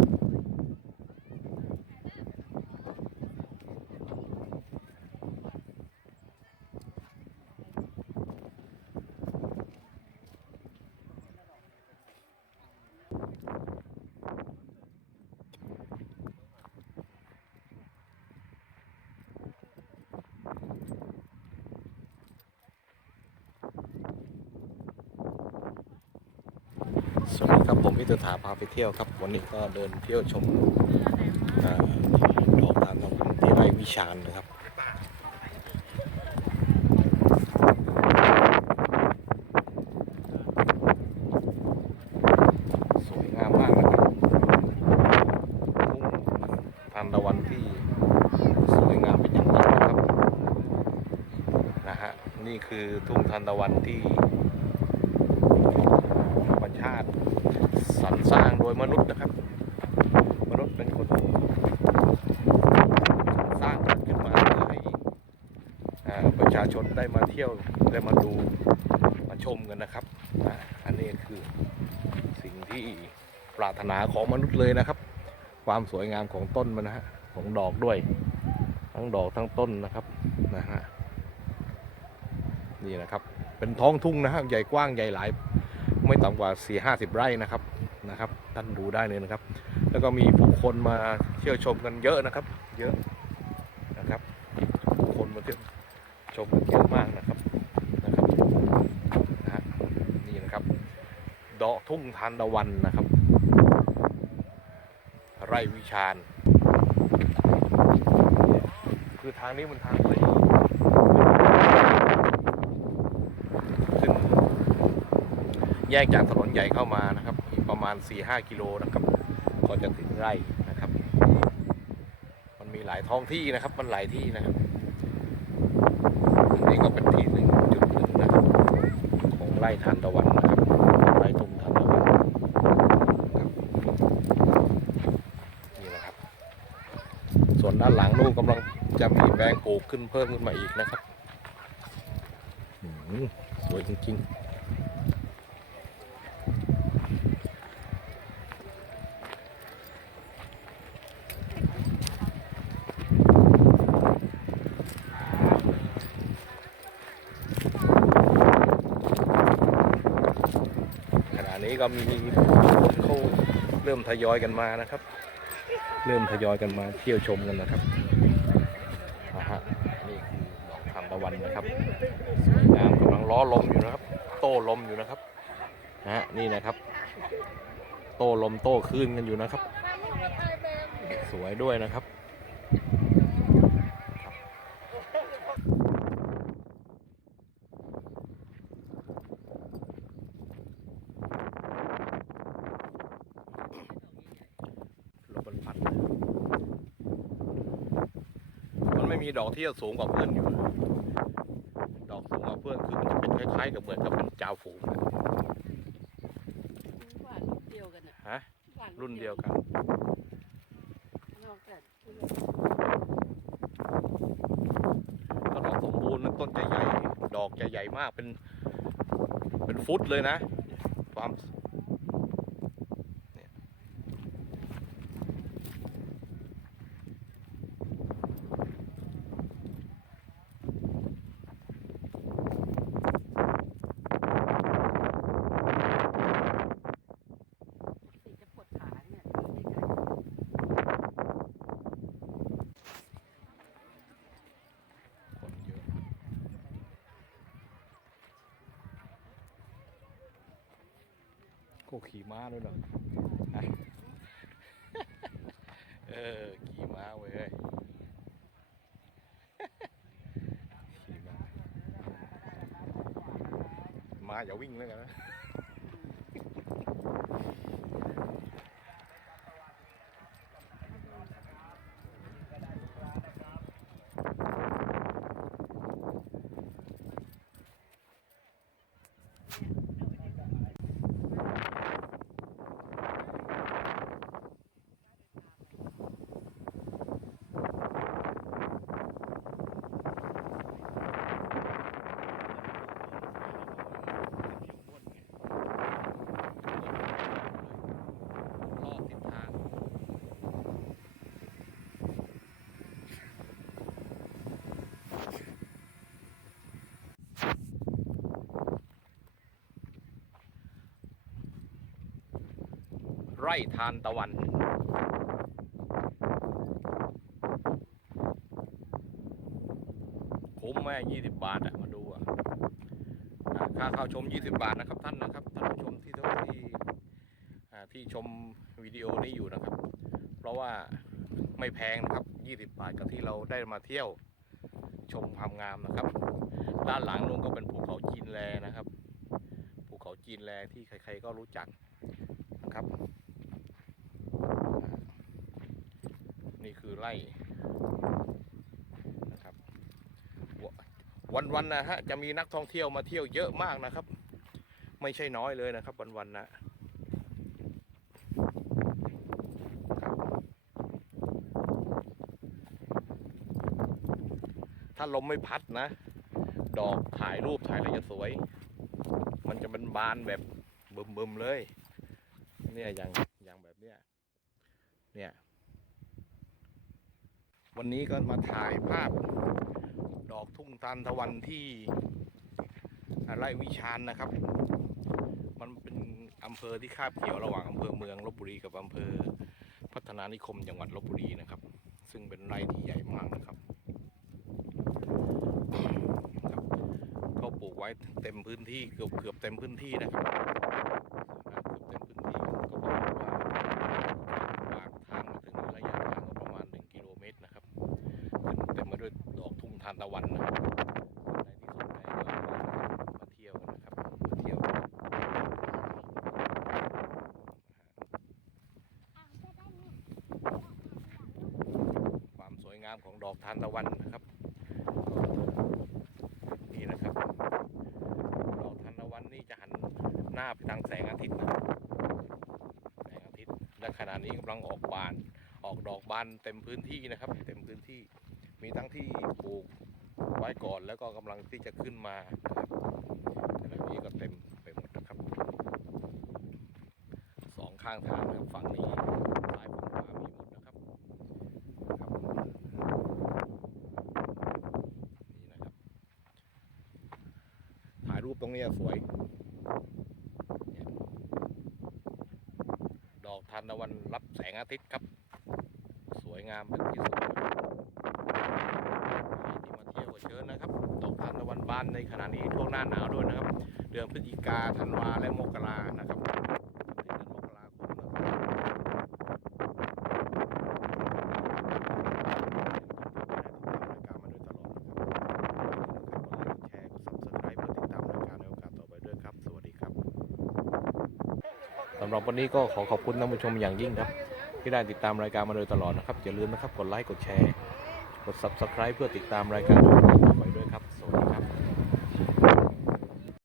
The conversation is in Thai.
you สวัสดีครับผมพิตถาพาไปเที่ยวครับ วันนี้ก็เดินเที่ยวชมดอกทานตะวันที่ไร่วิชาญนะครับสวยงามมากนะครับทุ่งทานตะวันที่สวยงามเป็นอย่างยิ่งนะครับนะฮะนี่คือทุ่งทานตะวันที่ ธรรมชาติสรรสร้างโดยมนุษย์นะครับ มนุษย์เป็นคนสร้างมันขึ้นมาเพื่อให้ประชาชนได้มาเที่ยวได้มาดูมาชมกันนะครับอันนี้คือสิ่งที่ปรารถนาของมนุษย์เลยนะครับ ความสวยงามของต้นมันนะฮะของดอกด้วย ทั้งดอกทั้งต้นนะครับนะฮะนี่นะครับ เป็นท้องทุ่งนะฮะใหญ่กว้างใหญ่หลาย ไม่ต่ำกว่า 4 5 0 ไร่นะครับนะครับ ท่านดูได้เลยนะครับ แล้วก็มีผู้คนมาเที่ยวชมกันเยอะนะครับ เยอะนะครับ ผู้คนมาเที่ยวชมกันเยอะมากนะครับนะครับนะนี่นะครับดอกทุ่งทานตะวันนะครับ ไร่วิชาญคือทางนี้มันทางไปขึ้น แยกจากถนนใหญ่เข้ามานะครับอีกประมาณ 4-5 กิโลนะครับก็จะถึงไร่นะครับ มันมีหลายท้องที่นะครับ มันหลายที่นะครับนนี้ก็เป็นที่หนึ่งจุดหนึ่งนะครับ ของไร่ทานตะวันนะครับไร่ทุ่งทานตะวันครับนี่นะครับ ส่วนด้านหลังนู่นกำลังจะมีแปลงปลูกขึ้นเพิ่มขึ้นมาอีกนะครับอืมสวยจริงๆ ขณะ นี้ก็มีคนเขาเริ่มทยอยกันมานะครับ เริ่มทยอยกันมาเที่ยวชมกันนะครับนะฮะนี่คือดอกทานตะวันนะครับสวยงามกำลังล้อลมอยู่นะครับ โต้ลมอยู่นะครับนะฮะนี่นะครับ โต้ลมโต้คลื่นกันอยู่นะครับ สวยด้วยนะครับ ลมมันพัดมัน ไม่มีดอกที่จะสูงกว่าเพื่อนอยู่ ดอกสูงกว่าเพื่อนคือมันจะเป็นคล้ายๆกับเหมือนกับเป็นจ่าฝูงอะหวานรุ่นเดียวกันอะฮะหวานรุ่นเดียวกันนอกจากที่ถ้าดอกสมบูรณ์นะต้นจะใหญ่ ดอกจะใหญ่มากเป็น เป็นฟุตเลยนะ ความเนี่ย สีจะปวดขาเนี่ยเดินได้ไกล คนเยอะ ก็ขี่ม้าด้วยเนอะไอ้เออ ขี่ม้าเว้ยเฮ้ยขี่ม้า ม้าอย่าวิ่งแล้วกันนะ เไร่ทานตะวัน คุ้มแม่ยี่สิบบาทอะมาดูอะอ่าค่าเข้าชมยี่สิบาทนะครับท่านนะครับท่านผู้ชมที่ที่อ่ที่ชมวิดีโอนี้อยู่นะครับ เพราะว่าไม่แพงนะครับยี่สิบบาทกับที่เราได้มาเที่ยวชมความงามนะครับ ด้านหลังนู้นก็เป็นภูเขาจีนแลนะครับ ภูเขาจีนแลที่ใครๆก็รู้จักนะครับ นี่ คือไร่นะครับววันๆนะฮะจะมีนักท่องเที่ยวมาเที่ยวเยอะมากนะครับ ไม่ใช่น้อยเลยนะครับ วันๆนะถ้าลมไม่พัดนะ ดอกถ่ายรูปถ่ายอะไรจะสวย มันจะเป็นบานแบบบึมๆเลย เนี่ยอย่างอย่างแบบเนี้ยเนี่ย วันนี้ก็มาถ่ายภาพ ดอกทุ่งทานตะวันที่ไร่วิชานนะครับ มันเป็นอำเภอที่คาบเกี่ยวระหว่างอำเภอเมืองลบบุรีกับอำเภอพัฒนานิคมจังหวัดลบบุรีนะครับ ซึ่งเป็นไร่ที่ใหญ่มากนะครับก็ปลูกไว้เต็มพื้นที่เกือบเกือบเต็มพื้นที่นะครับเกือบเต็มพื้นที่ก็บอกว่าปากทางมาถึงระยะทางก็ประมาณ 1 กิโลเมตรนะครับเต็มไปด้วยดอกทุ่งทานตะวันนะครับในที่สนใจก็มาเที่ยวกันนะครับมาเที่ยวความสวยงามของดอกทานตะวันนะครับนี่นะครับ ดอกทานตะวันนี่จะหันหน้าไปทางแสงอาทิตย์นะแสงอาทิตย์และขณะนี้กำลังออกบานออกดอกบานเต็มพื้นที่นะครับ เต็มพื้นที่มีทั้งที่ปลูก ไว้ก่อนแล้วก็กำลังที่จะขึ้นมานะครับแต่ละนี้ก็เต็มไปหมดนะครับสองข้างทางฝั่งนี้ซ้ายฝั่งขวามีหมดนะครับครับนี่นะครับถ่ายรูปตรงนี้สวยเนี่ยดอกทานตะวันรับแสงอาทิตย์ครับ สวยงามเป็นที่สุดใครที่มาเที่ยว ก็เชิญนะครับดอกทานตะวันบานในขณะนี้ช่วงหน้าหนาวด้วยนะครับ เดือนพฤศจิกาธันวาและมกรานะครับถึงเดือนมกราคมนะครับสำหรับวันนี้ก็ขอขอบคุณท่านผู้ชมอย่างยิ่งครับ ที่ได้ติดตามรายการมาโดยตลอดนะครับอย่าลืมนะครับกดไลค์กดแชร์ กด subscribe เพื่อติดตามรายการ